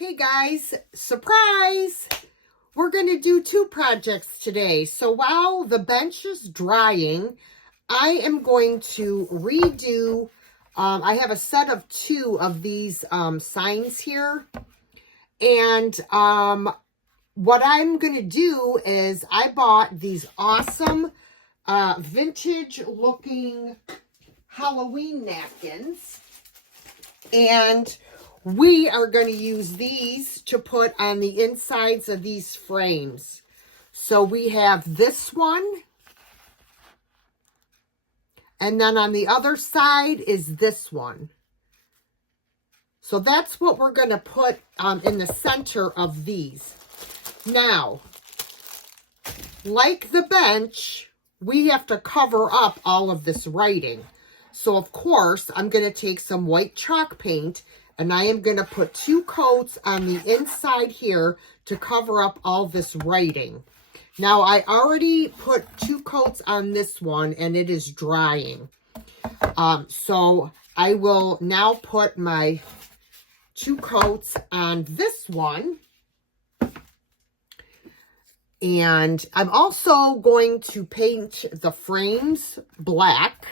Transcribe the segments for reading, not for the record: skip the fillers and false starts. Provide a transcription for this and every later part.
Okay guys, surprise! We're going to do two projects today. So while the bench is drying, I am going to redo, I have a set of two of these signs here. And what I'm going to do is I bought these awesome vintage looking Halloween napkins. And we are going to use these to put on the insides of these frames. So we have this one. And then on the other side is this one. So that's what we're going to put in the center of these. Now, like the bench, we have to cover up all of this writing. So, of course, I'm going to take some white chalk paint and I am going to put 2 coats on the inside here to cover up all this writing. Now, I already put 2 coats on this one and it is drying. So, I will now put my 2 coats on this one. And I'm also going to paint the frames black.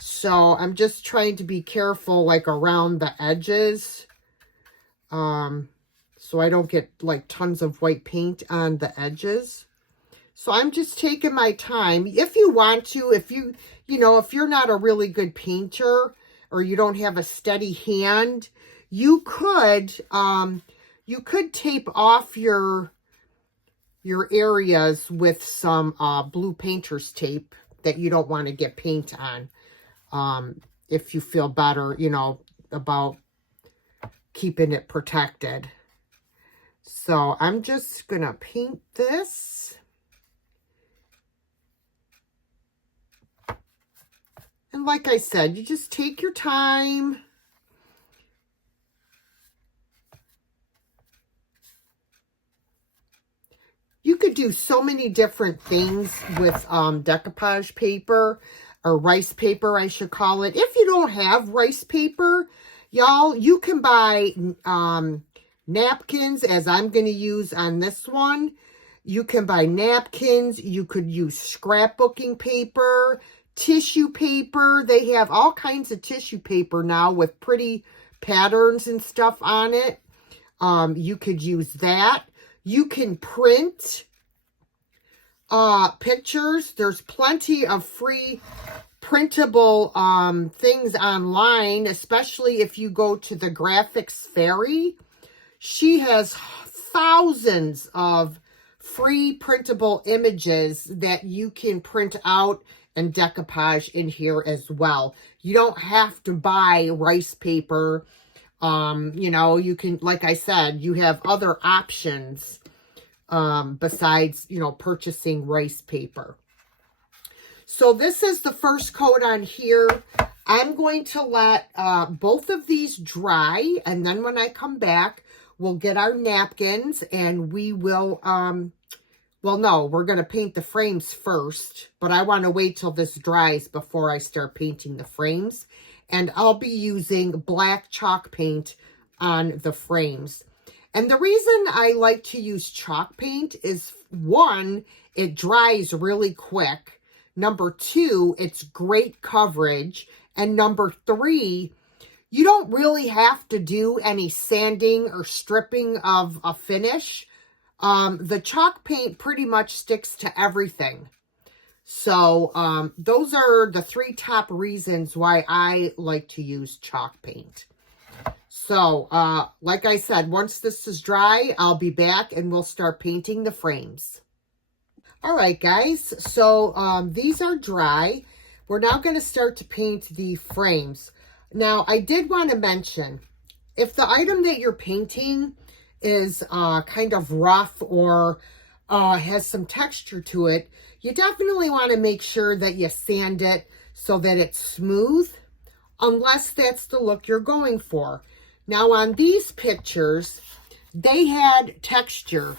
So I'm just trying to be careful, like around the edges. So I don't get like tons of white paint on the edges. So I'm just taking my time. If you want to, if you're not a really good painter or you don't have a steady hand, you could tape off your areas with some blue painter's tape that you don't want to get paint on. If you feel better, about keeping it protected. So I'm just going to paint this. And like I said, you just take your time. You could do so many different things with decoupage paper. Or rice paper, I should call it. If you don't have rice paper, y'all, you can buy napkins, as I'm going to use on this one. You can buy napkins. You could use scrapbooking paper, tissue paper. They have all kinds of tissue paper now with pretty patterns and stuff on it. You could use that. You can print pictures. There's plenty of free printable things online, especially if you go to the Graphics Fairy. She has thousands of free printable images that you can print out and decoupage in here as well. You don't have to buy rice paper. You can, like I said, you have other options besides, purchasing rice paper. So this is the first coat on here. I'm going to let both of these dry, and then when I come back, we'll get our napkins, and we will, well, no, we're going to paint the frames first, but I want to wait till this dries before I start painting the frames, and I'll be using black chalk paint on the frames. And the reason I like to use chalk paint is, 1, it dries really quick. Number 2, it's great coverage. And number 3, you don't really have to do any sanding or stripping of a finish. The chalk paint pretty much sticks to everything. So those are the 3 top reasons why I like to use chalk paint. So, like I said, once this is dry, I'll be back and we'll start painting the frames. All right, guys, so these are dry. We're now going to start to paint the frames. Now, I did want to mention, if the item that you're painting is kind of rough or has some texture to it, you definitely want to make sure that you sand it so that it's smooth, unless that's the look you're going for. Now, on these pictures, they had texture.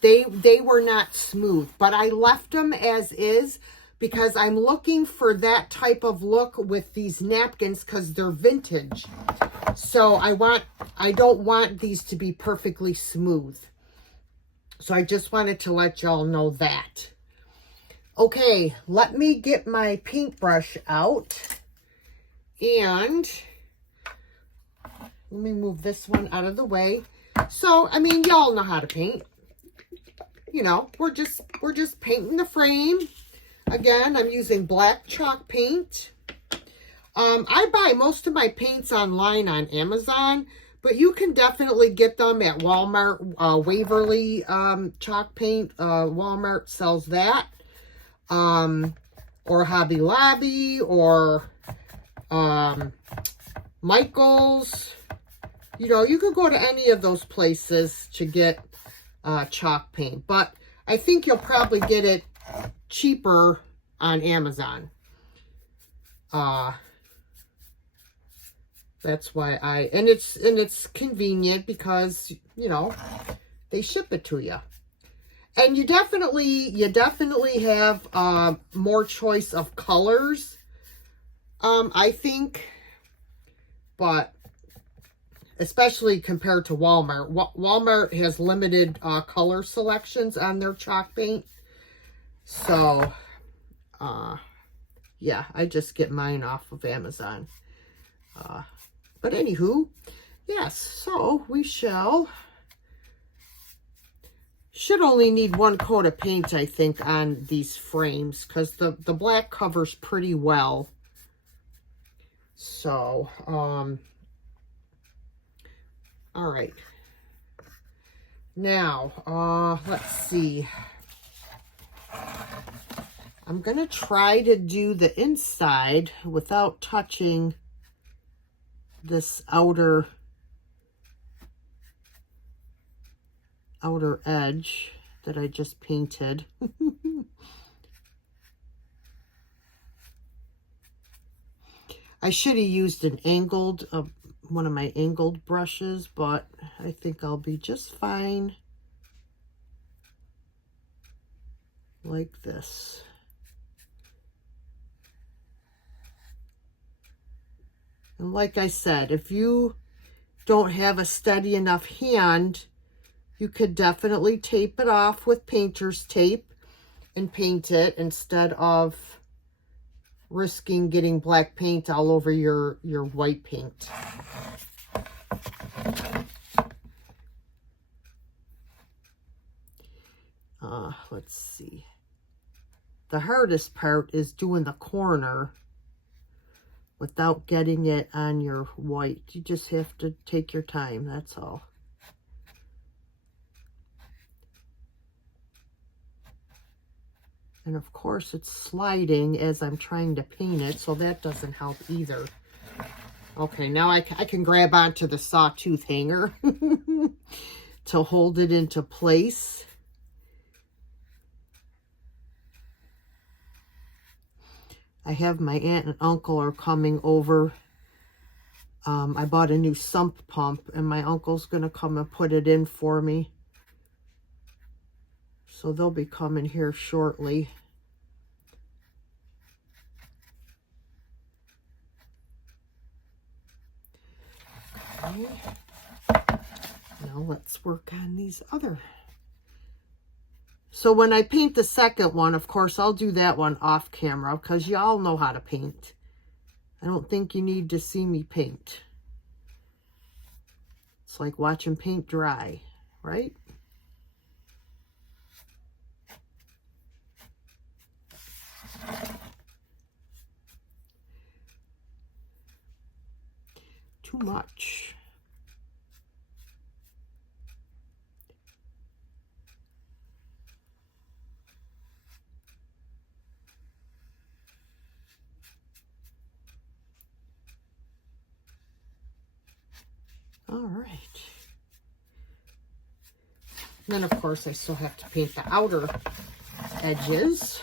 They were not smooth, but I left them as is because I'm looking for that type of look with these napkins because they're vintage. So I don't want these to be perfectly smooth. So I just wanted to let y'all know that. Okay, let me get my paintbrush out. And let me move this one out of the way. So, I mean, y'all know how to paint. You know, we're just painting the frame. Again, I'm using black chalk paint. I buy most of my paints online on Amazon, but you can definitely get them at Walmart. Waverly chalk paint. Walmart sells that. Or Hobby Lobby, or Michael's. You know, you could go to any of those places to get chalk paint. But I think you'll probably get it cheaper on Amazon. That's why and it's convenient because, you know, they ship it to you. And you definitely have more choice of colors, I think, but especially compared to Walmart. Walmart has limited color selections on their chalk paint. So, yeah, I just get mine off of Amazon. But anywho, yes, so we should only need one coat of paint, I think, on these frames, because the black covers pretty well. So, all right. Now, let's see. I'm going to try to do the inside without touching this outer edge that I just painted. I should have used an angled, one of my angled brushes, but I think I'll be just fine like this. And like I said, if you don't have a steady enough hand, you could definitely tape it off with painter's tape and paint it instead of risking getting black paint all over your white paint. Let's see. The hardest part is doing the corner without getting it on your white. You just have to take your time, that's all. And of course it's sliding as I'm trying to paint it, so that doesn't help either. Okay, now I can grab onto the sawtooth hanger to hold it into place. I have my aunt and uncle are coming over. I bought a new sump pump, and my uncle's going to come and put it in for me. So they'll be coming here shortly. Okay. Now let's work on these other. So when I paint the second one, of course, I'll do that one off camera because y'all know how to paint. I don't think you need to see me paint. It's like watching paint dry, right? Too much. All right. And then, of course, I still have to paint the outer edges.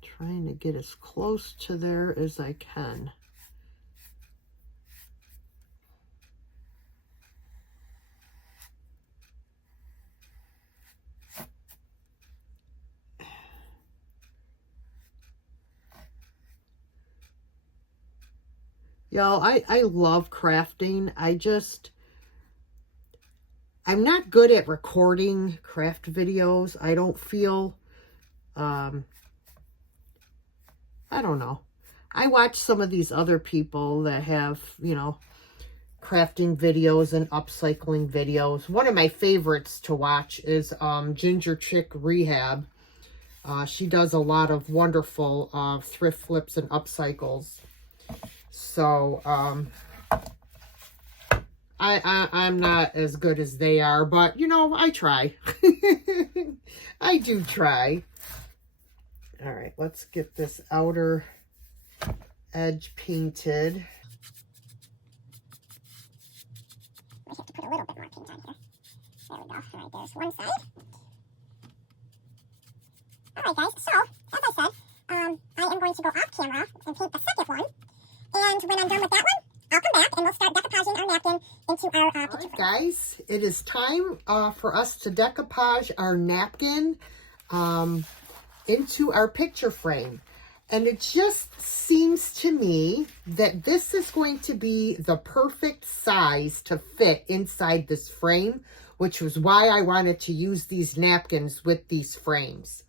Trying to get as close to there as I can. Y'all, I love crafting. I'm not good at recording craft videos. I don't feel, I don't know. I watch some of these other people that have, you know, crafting videos and upcycling videos. One of my favorites to watch is Ginger Chick Rehab. She does a lot of wonderful thrift flips and upcycles. So, I'm not as good as they are, but, you know, I try. I do try. All right, let's get this outer edge painted. I have to put a little bit more paint on here. There we go. All right, there's one side. All right, guys. So, as I said, I am going to go off camera and paint the second one. And when I'm done with that one, I'll come back and we'll start decoupaging our napkin into our picture frame. Guys, it is time for us to decoupage our napkin into our picture frame. And it just seems to me that this is going to be the perfect size to fit inside this frame, which was why I wanted to use these napkins with these frames.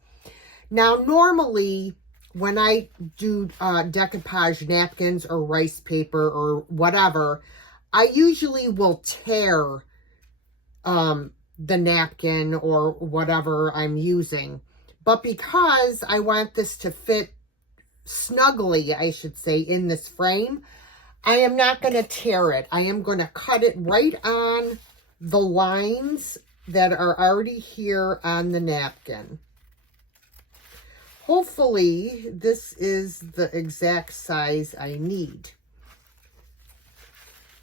Now, normally, when I do decoupage napkins or rice paper or whatever, I usually will tear the napkin or whatever I'm using. But because I want this to fit snugly, I should say, in this frame, I am not going to tear it. I am going to cut it right on the lines that are already here on the napkin. Hopefully, this is the exact size I need.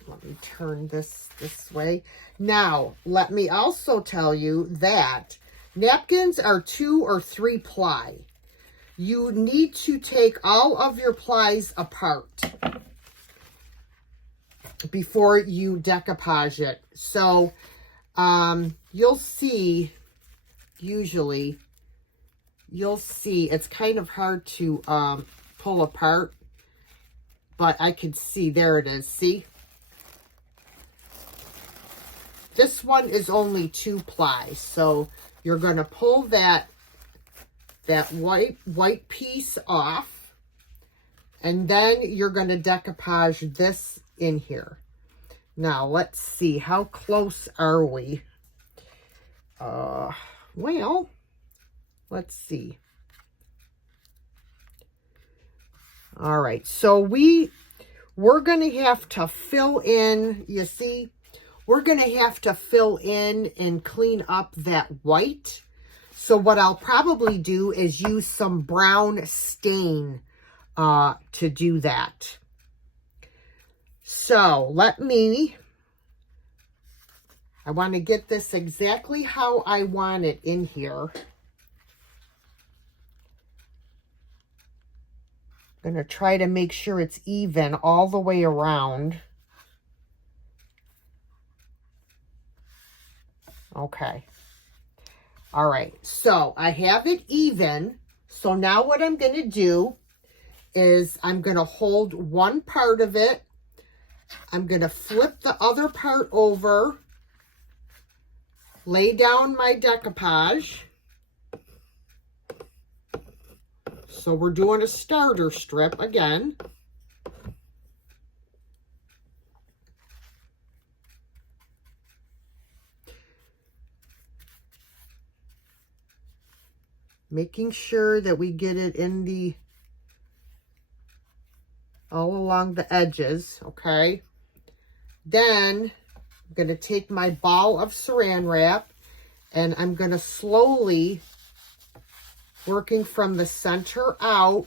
Let me turn this way. Now, let me also tell you that napkins are 2 or 3 ply. You need to take all of your plies apart before you decoupage it. So, you'll see, usually, you'll see it's kind of hard to pull apart, but I can see, there it is, see? This one is only 2 ply, so you're going to pull that white piece off, and then you're going to decoupage this in here. Now, let's see, how close are we? Well, let's see. All right, so we're going to have to fill in, you see, we're going to have to fill in and clean up that white. So what I'll probably do is use some brown stain to do that. So I want to get this exactly how I want it in here. I'm going to try to make sure it's even all the way around. Okay. All right. So I have it even. So now what I'm going to do is I'm going to hold one part of it. I'm going to flip the other part over. Lay down my decoupage. So we're doing a starter strip again. Making sure that we get it in all along the edges, okay? Then I'm going to take my ball of saran wrap and I'm going to slowly, working from the center out,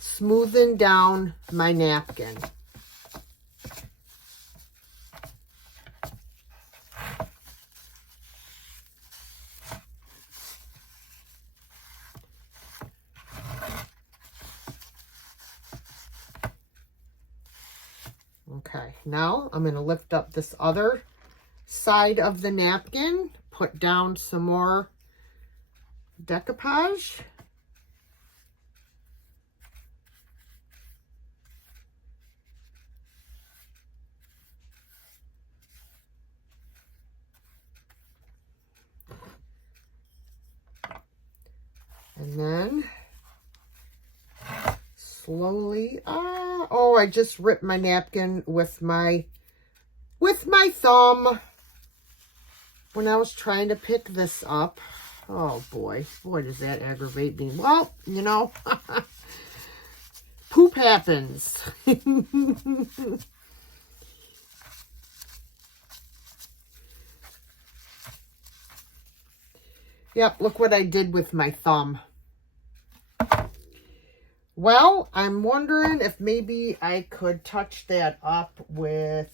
smoothen down my napkin. Okay, now I'm going to lift up this other side of the napkin, put down some more decoupage. slowly. Oh, I just ripped my napkin with my thumb when I was trying to pick this up. Oh boy, does that aggravate me. Well, you know, poop happens. Yep, look what I did with my thumb. Well, I'm wondering if maybe I could touch that up with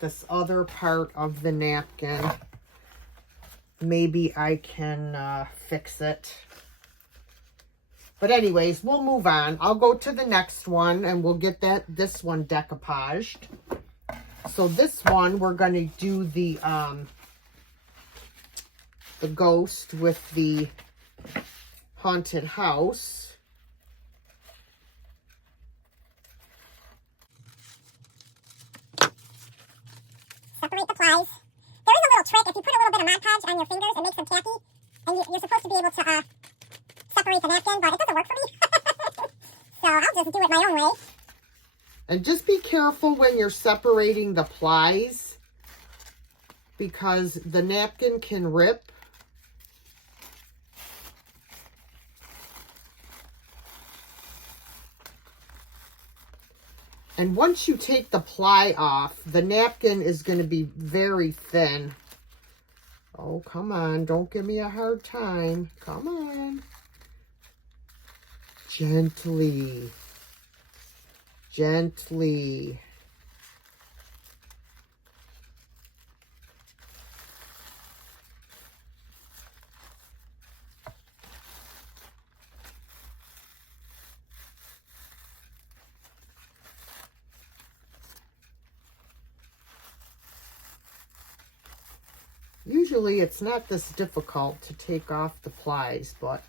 this other part of the napkin. Maybe I can fix it. But anyways, we'll move on. I'll go to the next one and we'll get this one decoupaged. So this one, we're going to do the ghost with the haunted house. Separate the plies. There is a little trick. If you put a little bit of Mod Podge on your fingers, it makes them tacky. And you're supposed to be able to separate the napkin, but it doesn't work for me. So I'll just do it my own way. And just be careful when you're separating the plies, because the napkin can rip. And once you take the ply off, the napkin is going to be very thin. Oh, come on. Don't give me a hard time. Come on. Gently. Gently. Usually it's not this difficult to take off the plies, but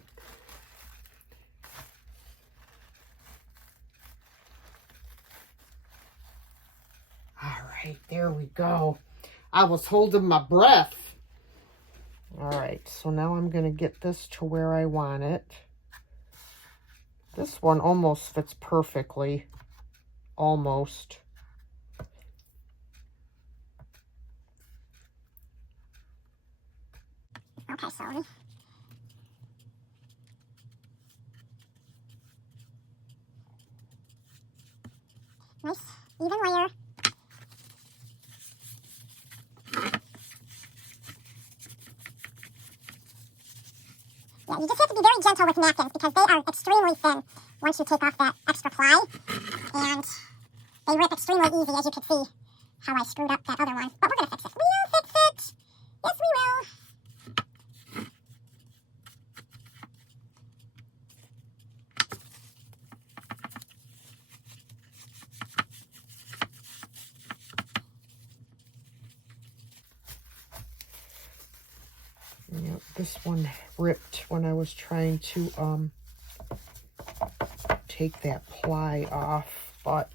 all right, there we go. I was holding my breath. All right, so now I'm going to get this to where I want it. This one almost fits perfectly. Almost. Okay, sorry. Nice, even layer. Yeah, you just have to be very gentle with napkins because they are extremely thin once you take off that extra ply. And they rip extremely easy, as you can see how I screwed up that other one. But we're going to fix it. We'll fix it. Yes, we will. Yep, this one ripped when I was trying to take that ply off, but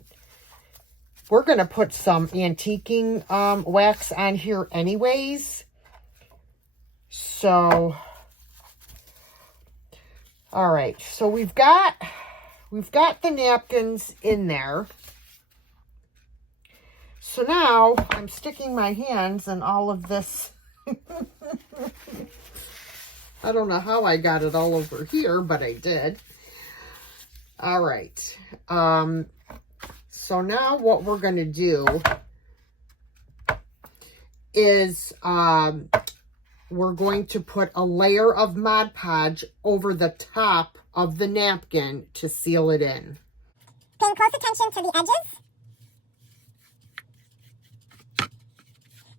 we're going to put some antiquing wax on here anyways. So, all right, so we've got the napkins in there. So now I'm sticking my hands in all of this. I don't know how I got it all over here, but I did. All right. So now what we're going to do is we're going to put a layer of Mod Podge over the top of the napkin to seal it in. Paying close attention to the edges.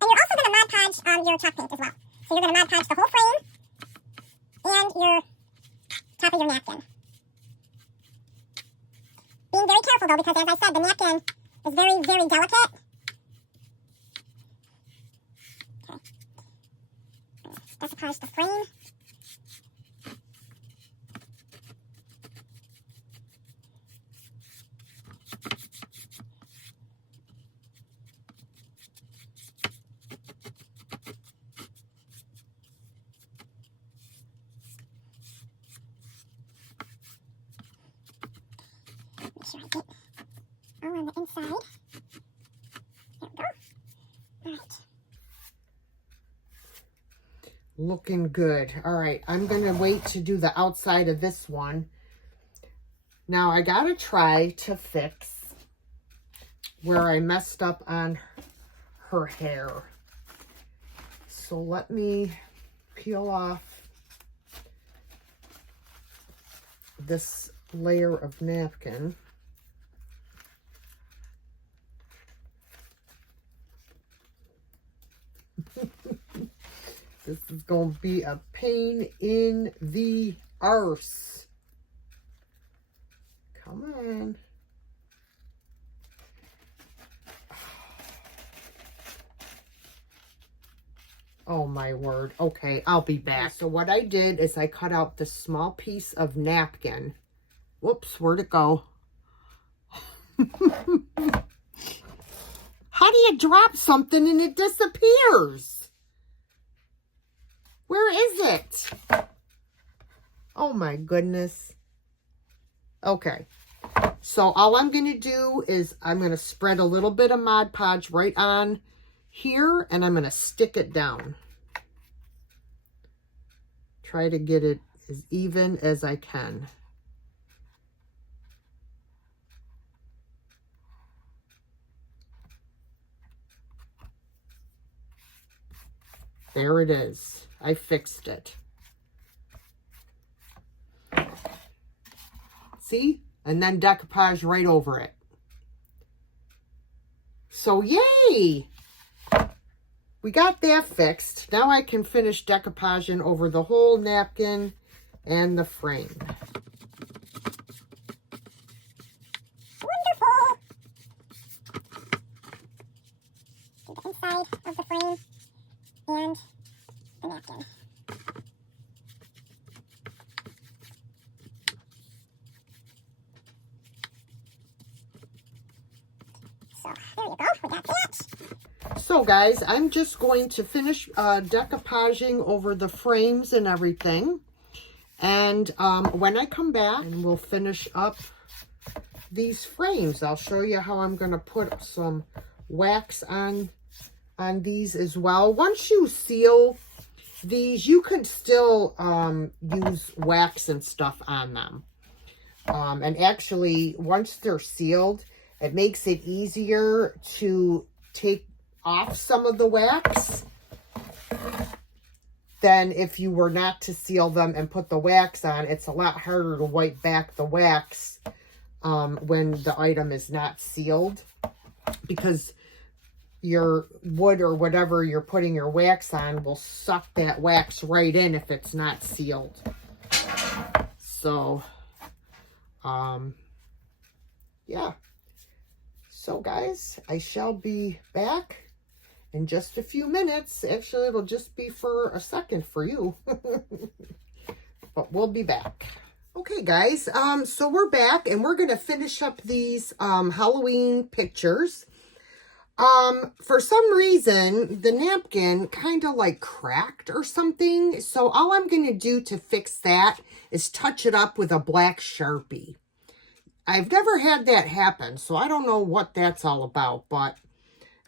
And you're also going to Mod Podge your chalk paint as well. So you're going to Mod Podge the whole frame and your top of your napkin. Being very careful though, because as I said, the napkin is very, very delicate. Okay. Decoupage the frame. sure I get all on the inside. There we go. All right. Looking good. All right, I'm going to wait to do the outside of this one. Now, I got to try to fix where I messed up on her hair. So let me peel off this layer of napkin. This is going to be a pain in the arse. Come on. Oh my word. Okay, I'll be back. So what I did is I cut out this small piece of napkin. Whoops, where'd it go? How do you drop something and it disappears? Where is it? Oh my goodness. Okay. So all I'm going to do is I'm going to spread a little bit of Mod Podge right on here, and I'm going to stick it down. Try to get it as even as I can. There it is. I fixed it. See? And then decoupage right over it. So yay! We got that fixed. Now I can finish decoupaging over the whole napkin and the frame. Wonderful! Do the inside of the frame and the napkin. So, there you go. We got that. So guys, I'm just going to finish decoupaging over the frames and everything. And when I come back, and we'll finish up these frames, I'll show you how I'm going to put some wax on these as well. Once you seal these, you can still use wax and stuff on them. And actually, once they're sealed, it makes it easier to take off some of the wax than if you were not to seal them and put the wax on. It's a lot harder to wipe back the wax when the item is not sealed, because your wood or whatever you're putting your wax on will suck that wax right in if it's not sealed. So, yeah. So guys, I shall be back in just a few minutes. Actually, it'll just be for a second for you. But we'll be back. Okay, guys. So we're back, and we're going to finish up these Halloween pictures. For some reason, the napkin kind of like cracked or something. So all I'm going to do to fix that is touch it up with a black Sharpie. I've never had that happen, so I don't know what that's all about. But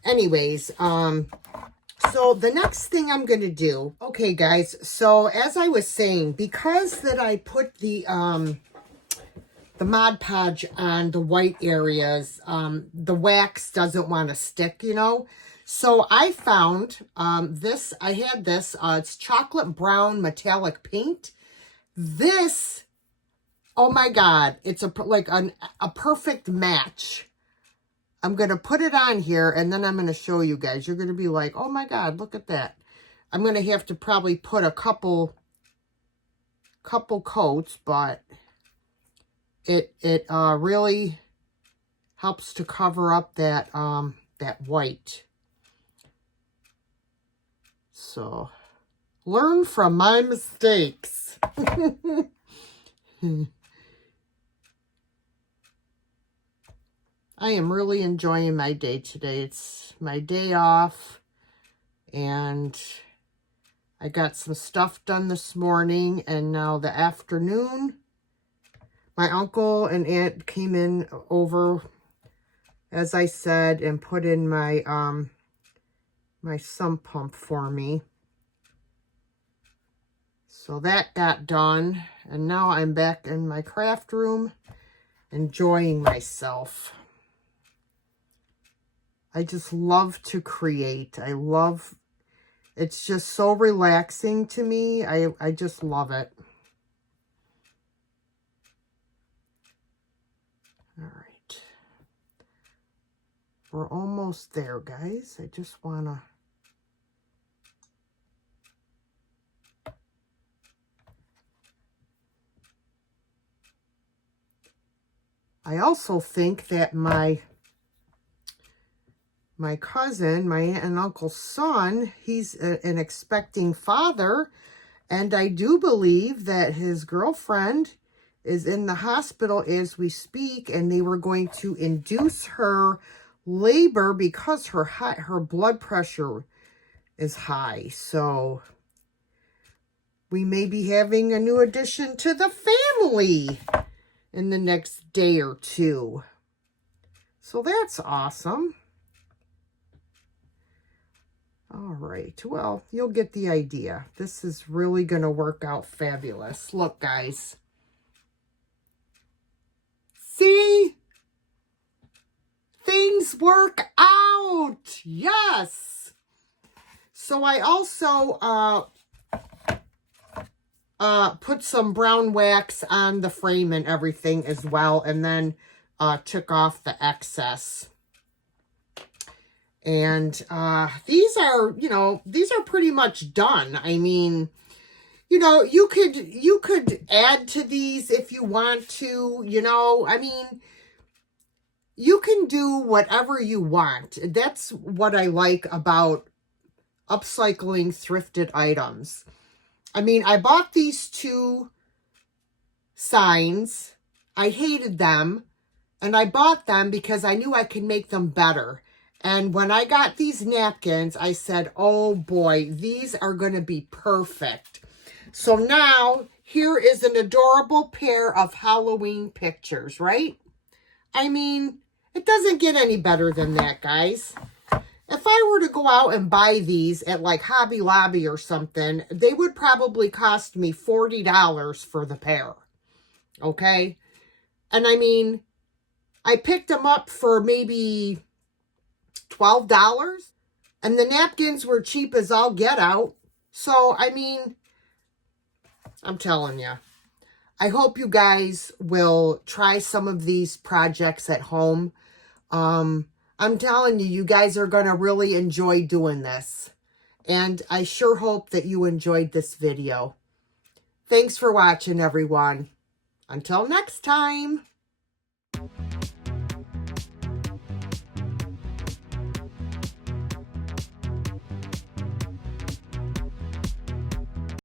anyways, so the next thing I'm going to do, okay, guys, so as I was saying, because that I put the Mod Podge on the white areas, the wax doesn't want to stick, you know. So I found this, I had this, it's chocolate brown metallic paint. This, oh my God, it's a perfect match. I'm going to put it on here, and then I'm going to show you guys. You're going to be like, oh my God, look at that. I'm going to have to probably put a couple coats, but it really helps to cover up that that white. So learn from my mistakes. I am really enjoying my day today. It's my day off, and I got some stuff done this morning, and now the afternoon, My uncle and aunt came in over, as I said, and put in my my sump pump for me. So that got done, and now I'm back in my craft room enjoying myself. I just love to create. It's just so relaxing to me. I just love it. All right. We're almost there, guys. I just want to... I also think that my cousin, my aunt and uncle's son, he's an expecting father, and I do believe that his girlfriend is in the hospital as we speak, and they were going to induce her labor because her blood pressure is high. So we may be having a new addition to the family in the next day or two. So that's awesome. All right, well, you'll get the idea. This is really going to work out fabulous. Look, guys. See? Things work out. Yes. So I also put some brown wax on the frame and everything as well, and then took off the excess. And these are, these are pretty much done. I mean, you could add to these if you want to, I mean, you can do whatever you want. That's what I like about upcycling thrifted items. I mean, I bought these 2 signs. I hated them, and I bought them because I knew I could make them better. And when I got these napkins, I said, oh boy, these are going to be perfect. So now, here is an adorable pair of Halloween pictures, right? I mean, it doesn't get any better than that, guys. If I were to go out and buy these at like Hobby Lobby or something, they would probably cost me $40 for the pair. Okay? And I mean, I picked them up for maybe $12, and the napkins were cheap as all get out. So, I mean, I'm telling you, I hope you guys will try some of these projects at home. I'm telling you, you guys are going to really enjoy doing this. And I sure hope that you enjoyed this video. Thanks for watching, everyone. Until next time.